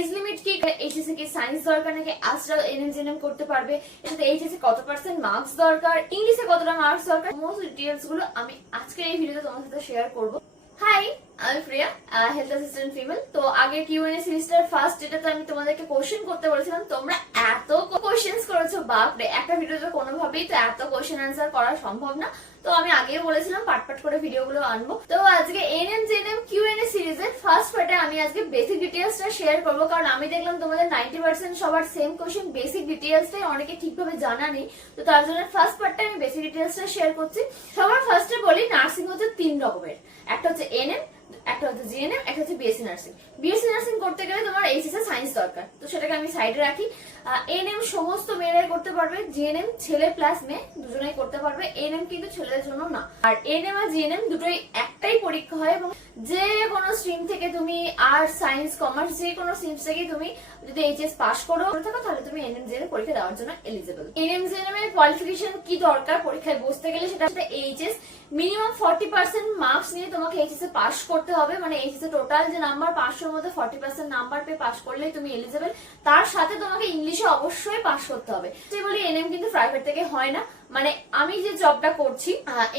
Age limit কি, HSC কি science দরকার নাকি আর্টস এনএম জেএনএম করতে পারবে, এটাতে এইচএসসি কত পার্সেন্ট মার্কস দরকার, ইংলিশে কতটা মার্কস দরকার, সমস্ত ডিটেইলস গুলো আমি আজকের এই ভিডিওতে তোমার সাথে শেয়ার করব। হাই, আমি প্রিয়া, হেলথ অ্যাসিস্ট্যান্ট ফিমেল। তো আগে কিউএনএ সিরিজটার ফার্স্ট যেটাতে আমি তোমাদেরকে কোশ্চেন করতে বলেছিলাম, তোমরা এত কোশ্চেন্স করেছো, বাপরে, একটা ভিডিওতে কোনোভাবেই তো এত কোশ্চেন অ্যান্সার করা সম্ভব না। তো আমি আগেও বলেছিলাম পার্ট পার্ট করে ভিডিওগুলো আনবো। তো আজকে এনএম জেএনএম কিউএনএ সিরিজের ফার্স্ট পার্টে আমি আজকে বেসিক ডিটেইলসটা শেয়ার করবো, কারণ আমি দেখলাম তোমাদের 90% সবার সেম কোশ্চেন, বেসিক ডিটেইলসটাই অনেকে ঠিকভাবে জানা নেই। তো তার জন্য ফার্স্ট পার্টে আমি বেসিক ডিটেইলসটা শেয়ার করছি। সবার ফার্স্টে বলি, নার্সিং হচ্ছে 3 রকমের, একটা হচ্ছে এনএম, একটা হচ্ছে জিএনএম, একটা হচ্ছে বিএসসি নার্সিং। বিএসসি নার্সিং করতে গেলে তোমার এইচএসসি সায়েন্স দরকার, তো সেটাকে আমি সাইডে রাখি। এনএম সমস্ত মেয়েরাই করতে পারবে, জিএনএম ছেলে প্লাস মেয়ে দুজনেই করতে পারবে, এনএম কিন্তু ছেলেদের জন্য না। আর এনএম আর জিএনএম দুটোই একটাই পরীক্ষা হয়, এবং যে কোনো স্ট্রিম থেকে তুমি আর্টস সায়েন্স কমার্স যে কোনো স্ট্রিম থেকে তুমি যদি এইচএস পাস করো থাকো, তাহলে তুমি এনএম জিএনএম পরীক্ষা দেওয়ার জন্য এলিজিবল। এনএম জিএনএম এর কোয়ালিফিকেশন কি দরকার পরীক্ষায় বসতে গেলে, সেটা এইচএস মিনিমাম 40% মার্কস নিয়ে তোমাকে এইচএস এ পাস করতে হবে। মানে এইচএস এ টোটাল যে নাম্বার 500-র মধ্যে 40% নাম্বার পেয়ে পাস করলেই তুমি এলিজিবল। তার সাথে তোমাকে ইংলিশে অবশ্যই পাস করতে হবে। যে বলি, এনএম কিন্তু প্রাইভেট থেকে হয় না। মানে আমি যে জবটা করছি,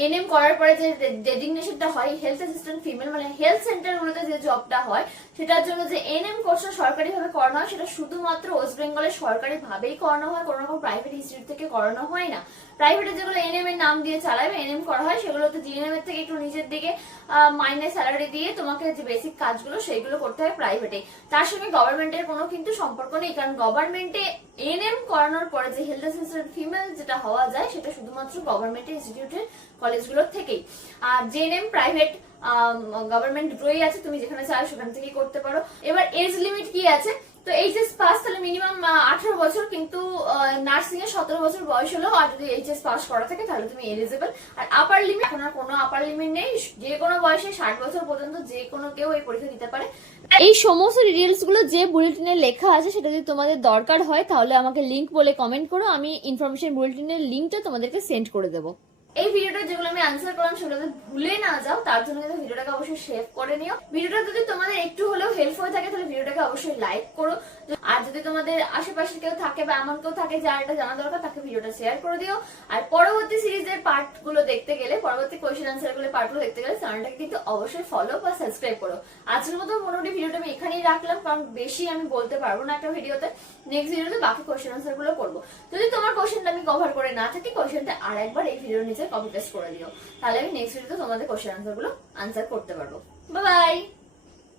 এনএম করার পরে যে ডেজিগনেশনটা হয় হেলথ অ্যাসিস্ট্যান্ট ফিমেল, মানে হেলথ সেন্টার গুলোতে যে জবটা হয়, সেটার জন্য যে এনএম কোর্সটা সরকারি ভাবে করানো হয়, সেটা শুধুমাত্র ওয়েস্ট বেঙ্গলে সরকারি ভাবেই করানো হয়, কোনো রকম প্রাইভেট ইনস্টিটিউট থেকে করানো হয় না। প্রাইভেটে যেগুলো এনএম এর নাম দিয়ে চালাবে, এনএম করা হয়, সেগুলোতে জিএনএম এর থেকে একটু নিচের দিকে মাইনে স্যালারি দিয়ে তোমাকে যে বেসিক কাজগুলো সেইগুলো করতে হয় প্রাইভেটে। তার সঙ্গে গভর্নমেন্টের কোনো কিন্তু সম্পর্ক নেই, কারণ গভর্নমেন্টে এনএম করানোর পরে যে হেলথ অ্যাসিস্ট্যান্ট ফিমেল যেটা হওয়া যায়, সেটা শুধুমাত্র গভর্নমেন্ট ইনস্টিটিউটের কলেজগুলোর থেকেই। আর জেএনএম প্রাইভেট গভর্নমেন্ট দুটোই আছে, তুমি যেখানে চাও সেখান থেকেই করতে পারো। এবার এজ লিমিট কি আছে, তো এইচএস পাস তাহলে মিনিমাম 18 বছর, কিন্তু নার্সিং এ 17 বছর বয়স হলো, আর যদি এইচএস পাস করা থাকে তাহলে তুমি এলিজিবল। আর আপার লিমিট, এখন আর কোনো আপার লিমিট নেই, যে কোনো বয়সে 60 বছর পর্যন্ত যে কোনো কেউ এই পরীক্ষা দিতে পারে। এই সমস্ত ডিটেইলস গুলো যে বুলেটিনে লেখা আছে, সেটা যদি তোমাদের দরকার হয় তাহলে আমাকে লিংক বলে কমেন্ট করো, আমি ইনফরমেশন বুলেটিনের লিংকটা তোমাদেরকে সেন্ড করে দেবো। এই ভিডিওটা যেগুলো আমি আনসার করলাম সেগুলো ভুলে না যাও, তার জন্য কিন্তু ভিডিওটাকে অবশ্যই সেভ করে নিও। ভিডিওটা যদি তোমাদের একটু হলেও হেল্প হয়ে থাকে তাহলে ভিডিওটাকে অবশ্যই লাইক করো, আর যদি তোমাদের আশেপাশে কেউ থাকে বা এমন কেউ থাকে যার এটা জানা দরকার, তাকে ভিডিওটা শেয়ার করে দিও। আর পরবর্তী সিরিজের পার্ট গুলো দেখতে গেলে, পরবর্তী কোয়েশ্চেন আনসার গুলো পার্ট গুলো দেখতে গেলে চ্যানেলটাকে কিন্তু অবশ্যই ফলো বা সাবস্ক্রাইব করো। আজকের মতো মোটামুটি ভিডিওটা আমি এখানেই রাখলাম, কারণ বেশি আমি বলতে পারবো না একটা ভিডিওতে। নেক্সট ভিডিওতে বাকি কোয়েশ্চেন আনসার গুলো করবো। যদি তোমার কোয়েশ্চেনটা আমি কভার করে না থাকি, কোয়েশ্চেনটা আর একবার এই ভিডিওর নিচে কপি পেস্ট করে দিও, তাহলে আমি নেক্সট ভিডিওতে তোমাদের কোয়েশ্চেন আনসার গুলো আনসার করতে পারবো। Bye bye.